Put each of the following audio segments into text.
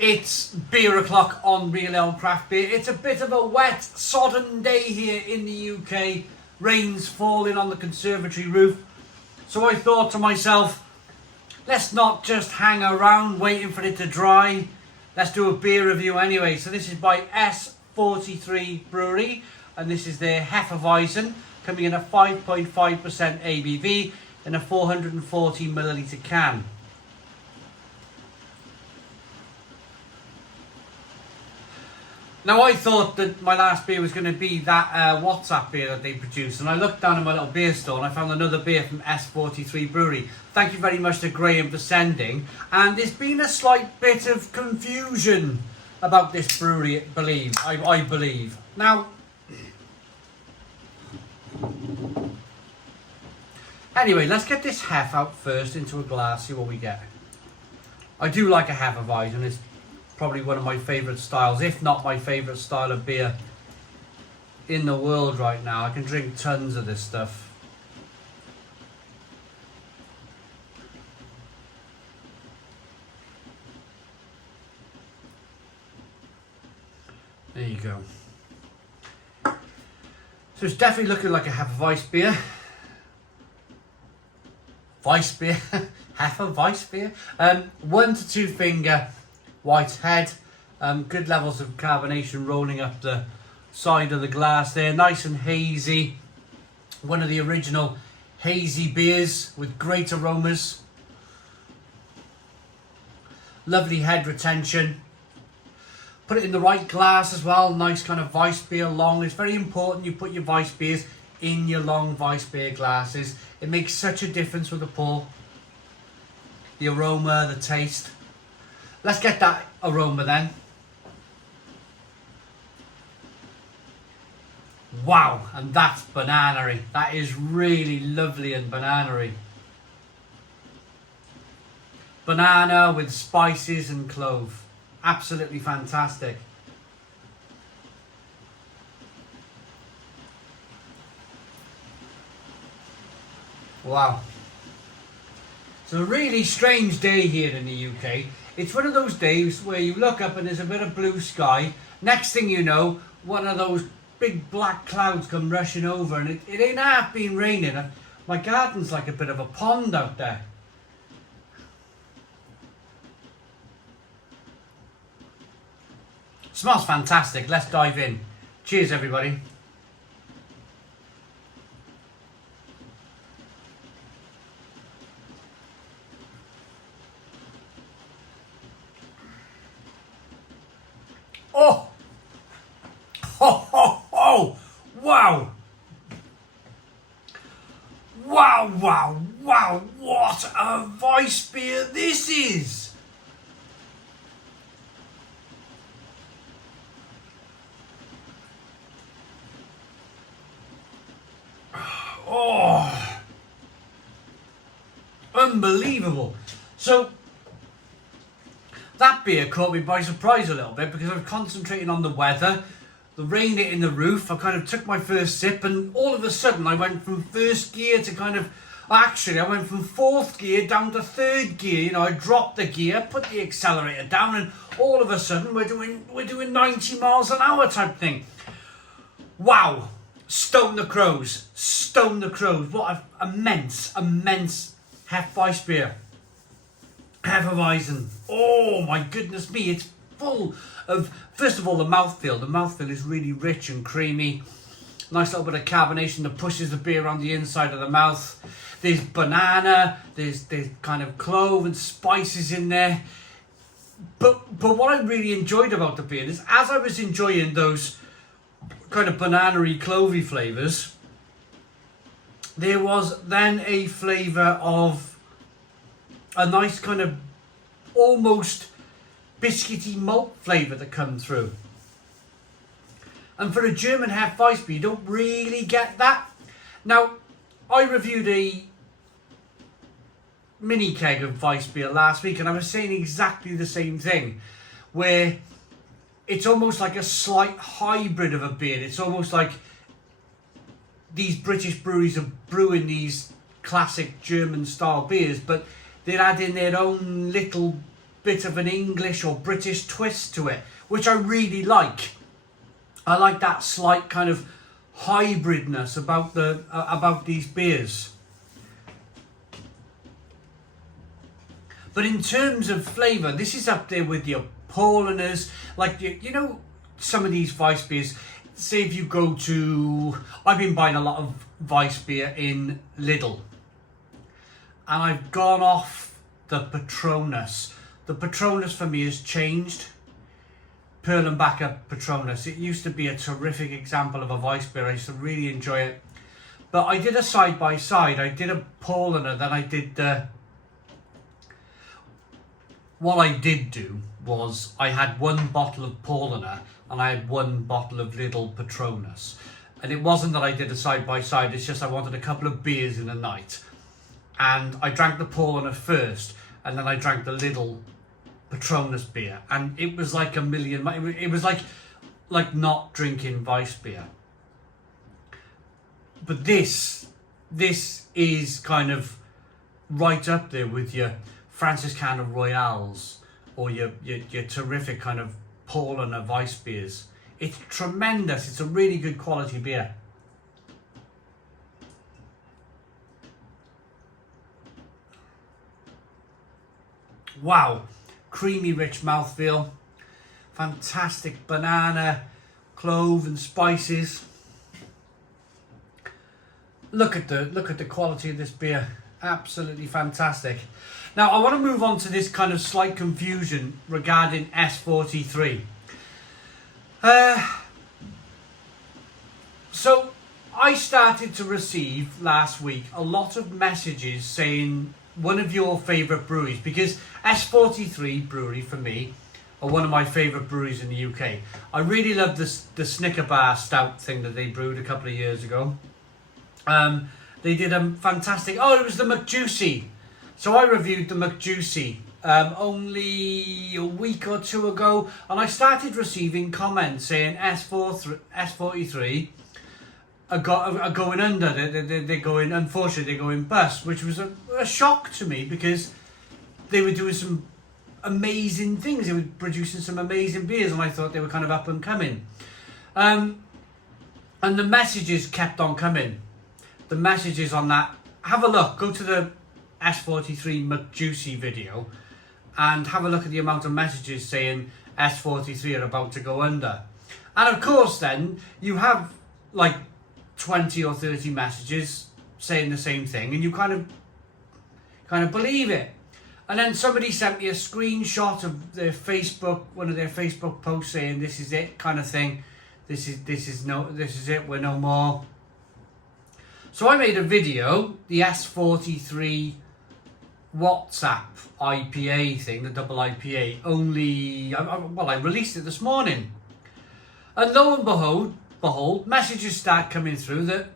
It's beer o'clock on Real Ale Craft Beer. It's a bit of a wet, sodden day here in the UK. Rain's falling on the conservatory roof. So I thought to myself, let's not just hang around waiting for it to dry. Let's do a beer review anyway. So this is by S43 Brewery, and this is their Hefeweizen, coming in at 5.5% ABV in a 440 milliliter can. Now I thought that my last beer was going to be that WhatsApp beer that they produced, and I looked down in my little beer store and I found another beer from S43 Brewery. Thank you very much to Graham for sending, and there's been a slight bit of confusion about this brewery, I believe. Now, anyway, let's get this Hef out first into a glass, see what we get. I do like a Hefeweizen. It's probably one of my favourite styles, if not my favourite style of beer in the world right now. I can drink tons of this stuff. There you go. So it's definitely looking like a Hefeweizen beer. Weiss beer. Hefeweizen beer. 1 to 2 finger white head, good levels of carbonation rolling up the side of the glass there, nice and hazy. One of the original hazy beers with great aromas. Lovely head retention. Put it in the right glass as well, nice kind of Weiss beer long. It's very important you put your Weiss beers in your long Weiss beer glasses. It makes such a difference with the pour. The aroma, the taste. Let's get that aroma then. Wow, and that's banana-y. That is really lovely and banana-y. Banana with spices and clove. Absolutely fantastic. Wow. It's a really strange day here in the UK. It's one of those days where you look up and there's a bit of blue sky. Next thing you know, one of those big black clouds come rushing over, and it ain't half been raining. My garden's like a bit of a pond out there. Smells fantastic. Let's dive in. Cheers, everybody. Oh! Ho, ho, ho! Wow! Wow, wow, wow! What a Weiss beer this is! Oh! Unbelievable! So, that beer caught me by surprise a little bit because I was concentrating on the weather, the rain hitting the roof. I kind of took my first sip, and all of a sudden I went from first gear to I went from fourth gear down to third gear. You know, I dropped the gear, put the accelerator down, and all of a sudden we're doing 90 miles an hour type thing. Wow. Stone the crows. Stone the crows. What an immense Hefeweizen beer. Hefeweizen. Oh my goodness me, it's full of, first of all, the mouthfeel. The mouthfeel is really rich and creamy. Nice little bit of carbonation that pushes the beer on the inside of the mouth. There's banana, there's kind of clove and spices in there. But what I really enjoyed about the beer is, as I was enjoying those kind of banana-y, clovey flavours, there was then a flavour of a nice kind of almost biscuity malt flavour that comes through. And for a German Hefeweizen beer, you don't really get that. Now, I reviewed a mini keg of Weiss beer last week, and I was saying exactly the same thing, where it's almost like a slight hybrid of a beer. It's almost like these British breweries are brewing these classic German style beers, but they're adding their own little bit of an English or British twist to it, which I really like. I like that slight kind of hybridness about these beers. But in terms of flavour, this is up there with your Pauliners, like you know, some of these Weiss beers. Say if you go to, I've been buying a lot of Weiss beer in Lidl, and I've gone off the Patronus. The Patronus for me has changed. Perlenbacher Patronus. It used to be a terrific example of a Weiss beer. I used to really enjoy it. But I did a side by side. I did a Paulaner, then I did the. What I did do was I had one bottle of Paulaner and I had one bottle of Lidl Patronus. And it wasn't that I did a side by side, it's just I wanted a couple of beers in a night. And I drank the Paulaner first, and then I drank the Lidl Patronus beer. And it was like a million, it was like not drinking Weiss beer. But this is kind of right up there with your Franziskaner Royales or your terrific kind of Paulaner Weiss beers. It's tremendous. It's a really good quality beer. Wow, creamy, rich mouthfeel, fantastic banana, clove, and spices. Look at the quality of this beer. Absolutely fantastic. Now I want to move on to this kind of slight confusion regarding S43. So I started to receive last week a lot of messages saying one of your favourite breweries, because S43 Brewery for me are one of my favourite breweries in the UK. I really love the Snicker Bar Stout thing that they brewed a couple of years ago. They did a fantastic, it was the McJuicy. So I reviewed the McJuicy only a week or two ago, and I started receiving comments saying S43 are going under. They're going, unfortunately, they're going bust, which was a shock to me because they were doing some amazing things. They were producing some amazing beers, and I thought they were kind of up and coming. And the messages kept on coming. The messages on that, have a look, go to the S43 McJuicy video and have a look at the amount of messages saying S43 are about to go under. And of course then, you have like 20 or 30 messages saying the same thing, and you kind of believe it. And then somebody sent me a screenshot of their Facebook, one of their Facebook posts saying this is it kind of thing. This is it, we're no more. So I made a video, the S43 WhatsApp IPA thing, the double IPA, I released it this morning. And lo and behold, messages start coming through that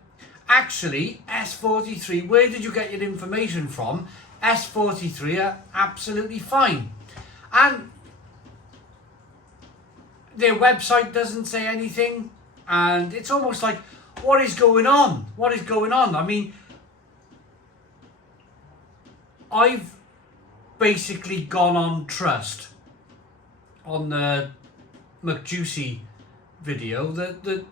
actually S43, where did you get your information from? S43 are absolutely fine. And their website doesn't say anything, and it's almost like, what is going on? What is going on? I mean, I've basically gone on trust on the McJuicy video that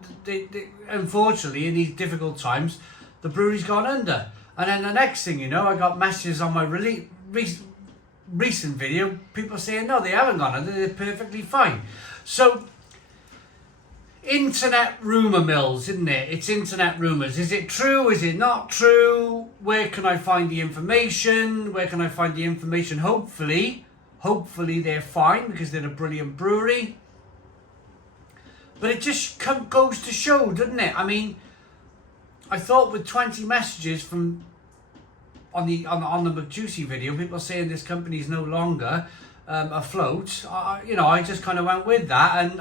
unfortunately in these difficult times the brewery's gone under. And then the next thing you know, I got messages on my recent video, people saying no, they haven't gone under, they're perfectly fine. So internet rumour mills, isn't it? It's internet rumours. Is it true? Is it not true? Where can I find the information? Where can I find the information? Hopefully they're fine because they're a brilliant brewery. But it just goes to show, doesn't it? I mean, I thought with 20 messages from on the McJuicy video, people are saying this company is no longer afloat. I just kind of went with that, and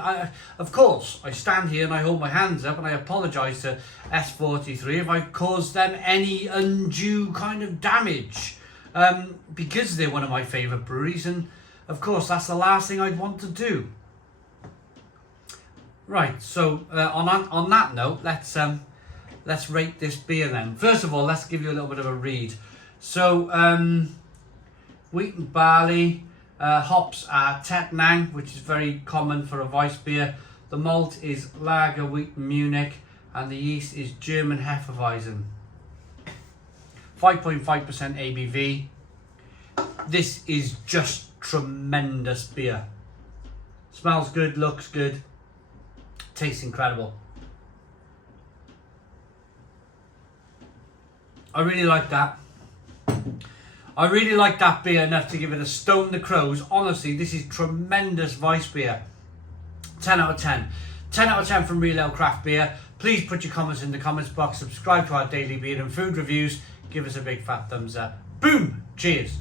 of course I stand here and I hold my hands up and I apologise to S43 if I caused them any undue kind of damage, because they're one of my favourite breweries, and of course that's the last thing I'd want to do. Right, so on that note, let's rate this beer then. First of all, let's give you a little bit of a read. So wheat and barley. Hops are Tettnang, which is very common for a Weiss beer. The malt is lager wheat Munich, and the yeast is German Hefeweizen. 5.5% ABV. This is just tremendous beer. Smells good, looks good, tastes incredible. I really like that. I really like that beer enough to give it a Stone the Crows. Honestly, this is tremendous Weiss beer. 10 out of 10. 10 out of 10 from Real Ale Craft Beer. Please put your comments in the comments box. Subscribe to our daily beer and food reviews. Give us a big fat thumbs up. Boom! Cheers!